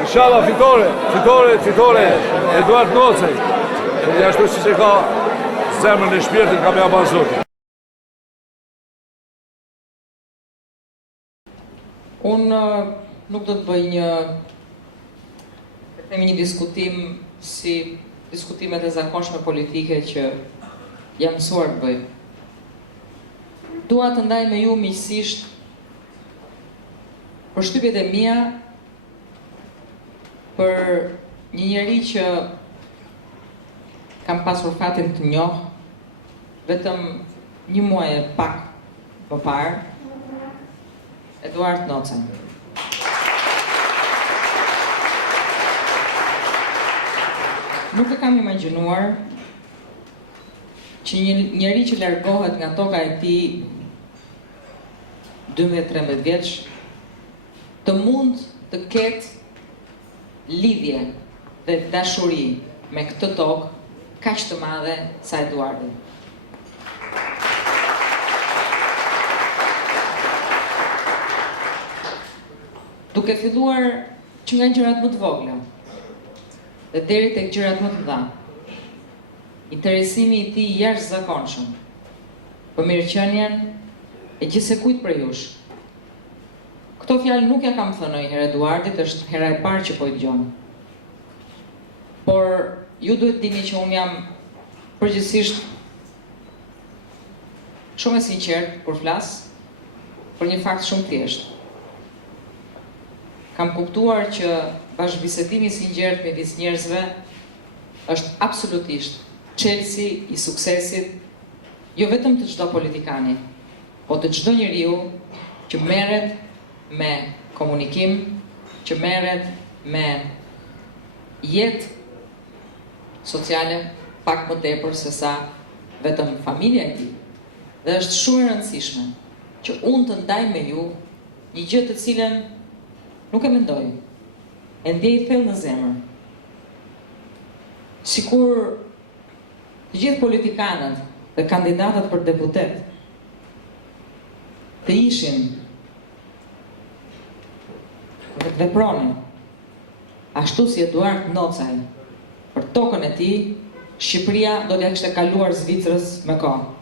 Inshallah fitore Eduard Nocej. Ja ashtu siç e ka zemrën e shpirtin ka me aban Zotit. Unë nuk do të bëj një diskutim si diskutimet e zakonshme politike që jam mësuar të bëj. Dua të ndaj me ju miqësisht përshtypjet e mia për një njeri që kam pasur fatin të njoh vetëm një muaj e pak më parë, Eduard Nocen. Nuk e kam imagjinuar që një njeri që largohet nga toka e tij 12-13 vjeç të mund të ketë lidhje dhe dashuri me këtë tokë kaq të madhe sa Eduardi. Duke filluar që nga gjërat më të vogla dhe deri tek gjërat më të mëdha. Interesimi i tij jashtëzakonshëm për mirëqenien e gjithsekujt prej jush. Këto fjalë nuk ja kam thënë ndonjëherë Eduardit, është hera e parë që po i dëgjoj. Por ju duhet dini që unë jam përgjithsisht shumë e sinqert kur flas për një fakt shumë thjesht. Kam kuptuar që bashkëbisedimi sinqert midis njerëzve është absolutisht çelësi i suksesit, jo vetëm të çdo politikani, po të çdo njeriu që merret me komunikim, që merret me jetë sociale pak më tepër se sa vetëm familja e tij. Dhe është shumë e rëndësishme që unë të ndaj me ju një gjë të cilën nuk e mendoj, e ndjej thellë në zemër. Sikur të gjithë politikanët dhe kandidatët për deputet të ishin dhe të vepronin ashtu si Eduard Nocaj për tokën e tij, Shqipëria do t'ja kishte kaluar Zvicrës me kohë.